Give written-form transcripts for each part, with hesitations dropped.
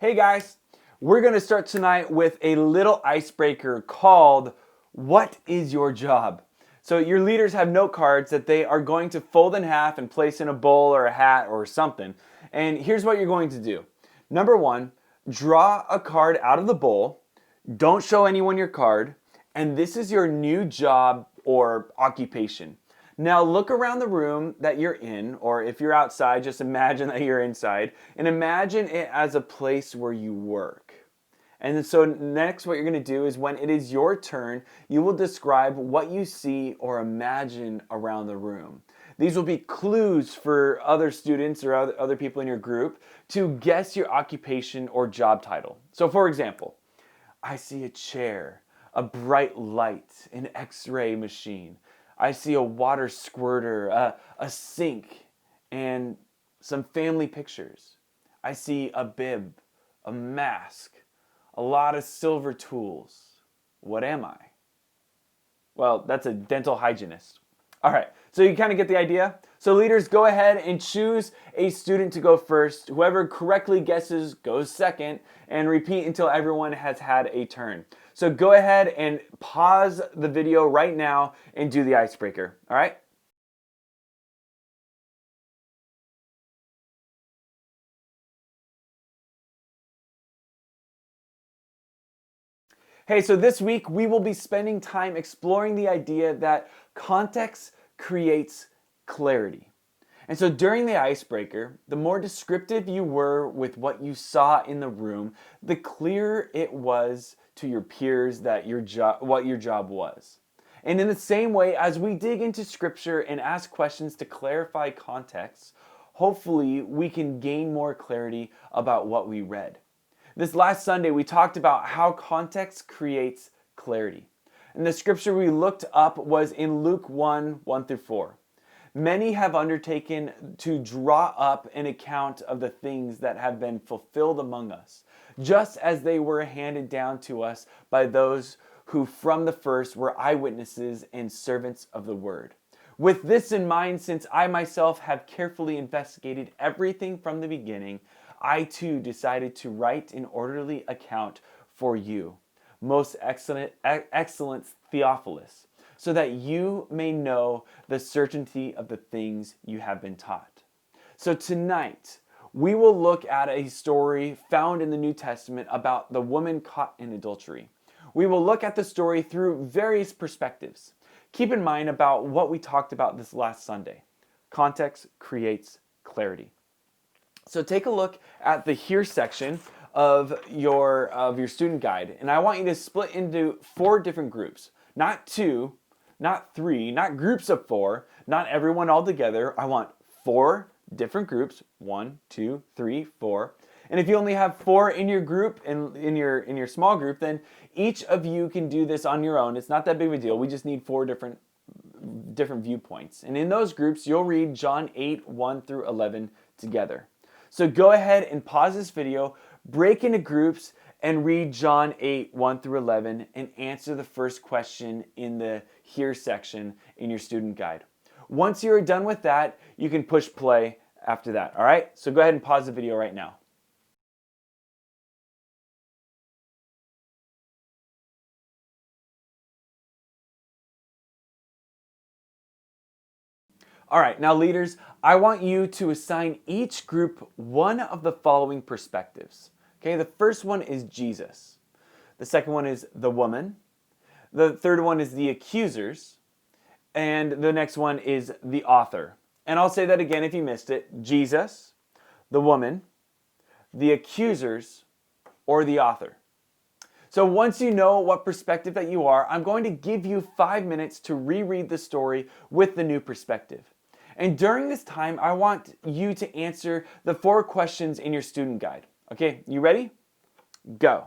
Hey guys, we're going to start tonight with a little icebreaker called What is Your Job? So your leaders have note cards that they are going to fold in half and place in a bowl or a hat or something. And here's what you're going to do. Number one, draw a card out of the bowl. Don't show anyone your card. And this is your new job or occupation. Now look around the room that you're in, or if you're outside, just imagine that you're inside, and imagine it as a place where you work. And so next what you're going to do is when it is your turn, you will describe what you see or imagine around the room. These will be clues for other students or other people in your group to guess your occupation or job title. So for example, I see a chair, a bright light, an x-ray machine. I see a water squirter, a sink, and some family pictures. I see a bib, a mask, a lot of silver tools. What am I? Well, that's a dental hygienist. All right, so you kind of get the idea? So leaders, go ahead and choose a student to go first. Whoever correctly guesses goes second, and repeat until everyone has had a turn. So go ahead and pause the video right now and do the icebreaker, all right? Hey, so this week we will be spending time exploring the idea that context creates clarity. And so during the icebreaker, the more descriptive you were with what you saw in the room, the clearer it was to your peers that what your job was. And in the same way, as we dig into scripture and ask questions to clarify context, hopefully we can gain more clarity about what we read. This last Sunday, we talked about how context creates clarity. And the scripture we looked up was in Luke 1 through 4. Many have undertaken to draw up an account of the things that have been fulfilled among us, just as they were handed down to us by those who from the first were eyewitnesses and servants of the word. With this in mind, since I myself have carefully investigated everything from the beginning, I too decided to write an orderly account for you, most excellent Theophilus, so that you may know the certainty of the things you have been taught. So tonight, we will look at a story found in the New Testament about the woman caught in adultery. We will look at the story through various perspectives. Keep in mind about what we talked about this last Sunday. Context creates clarity. So take a look at the here section of your student guide, and I want you to split into 4 different groups. Not 2, not 3, not groups of 4, not everyone all together. I want 4 different groups, 1, 2, 3, 4. And if you only have 4 in your group, in your small group, then each of you can do this on your own. It's not that big of a deal. We just need 4 different viewpoints. And in those groups, you'll read John 8, 1 through 11 together. So go ahead and pause this video, break into groups, and read John 8, 1 through 11, and answer the first question in the here section in your student guide. Once you're done with that, you can push play after that, all right? So go ahead and pause the video right now. All right, now leaders, I want you to assign each group one of the following perspectives. Okay, the first one is Jesus. The second one is the woman. The third one is the accusers. And the next one is the author. And I'll say that again if you missed it. Jesus, the woman, the accusers, or the author. So once you know what perspective that you are, I'm going to give you 5 minutes to reread the story with the new perspective. And during this time, I want you to answer the 4 questions in your student guide. Okay, you ready? Go.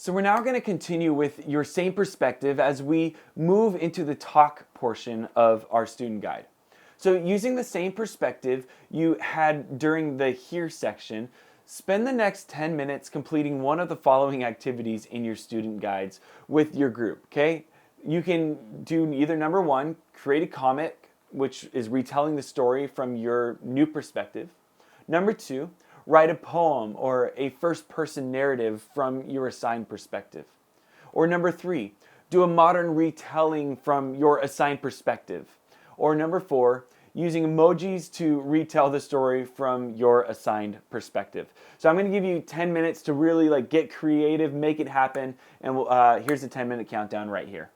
So we're now going to continue with your same perspective as we move into the talk portion of our student guide. So using the same perspective you had during the hear section, spend the next 10 minutes completing one of the following activities in your student guides with your group, okay? You can do either number one, create a comic, which is retelling the story from your new perspective. Number two, write a poem or a first-person narrative from your assigned perspective. Or number three, do a modern retelling from your assigned perspective. Or number four, using emojis to retell the story from your assigned perspective. So I'm going to give you 10 minutes to really get creative, make it happen, and here's the 10-minute countdown right here.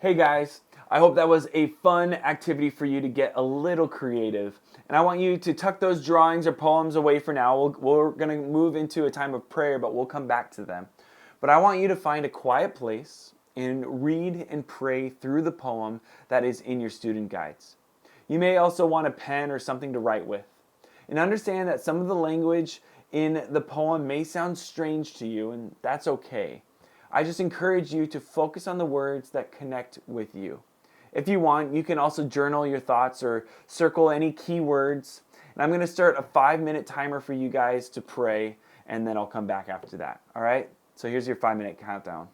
Hey guys, I hope that was a fun activity for you to get a little creative. And I want you to tuck those drawings or poems away for now. We're going to move into a time of prayer, but we'll come back to them. But I want you to find a quiet place and read and pray through the poem that is in your student guides. You may also want a pen or something to write with. And understand that some of the language in the poem may sound strange to you, and that's okay. I just encourage you to focus on the words that connect with you. If you want, you can also journal your thoughts or circle any key words. And I'm going to start a 5-minute timer for you guys to pray, and then I'll come back after that. All right? So here's your 5-minute countdown.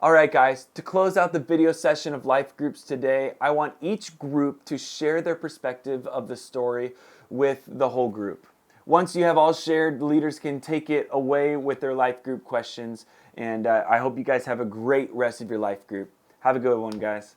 All right, guys, to close out the video session of life groups today, I want each group to share their perspective of the story with the whole group. Once you have all shared, the leaders can take it away with their life group questions, and I hope you guys have a great rest of your life group. Have a good one, guys.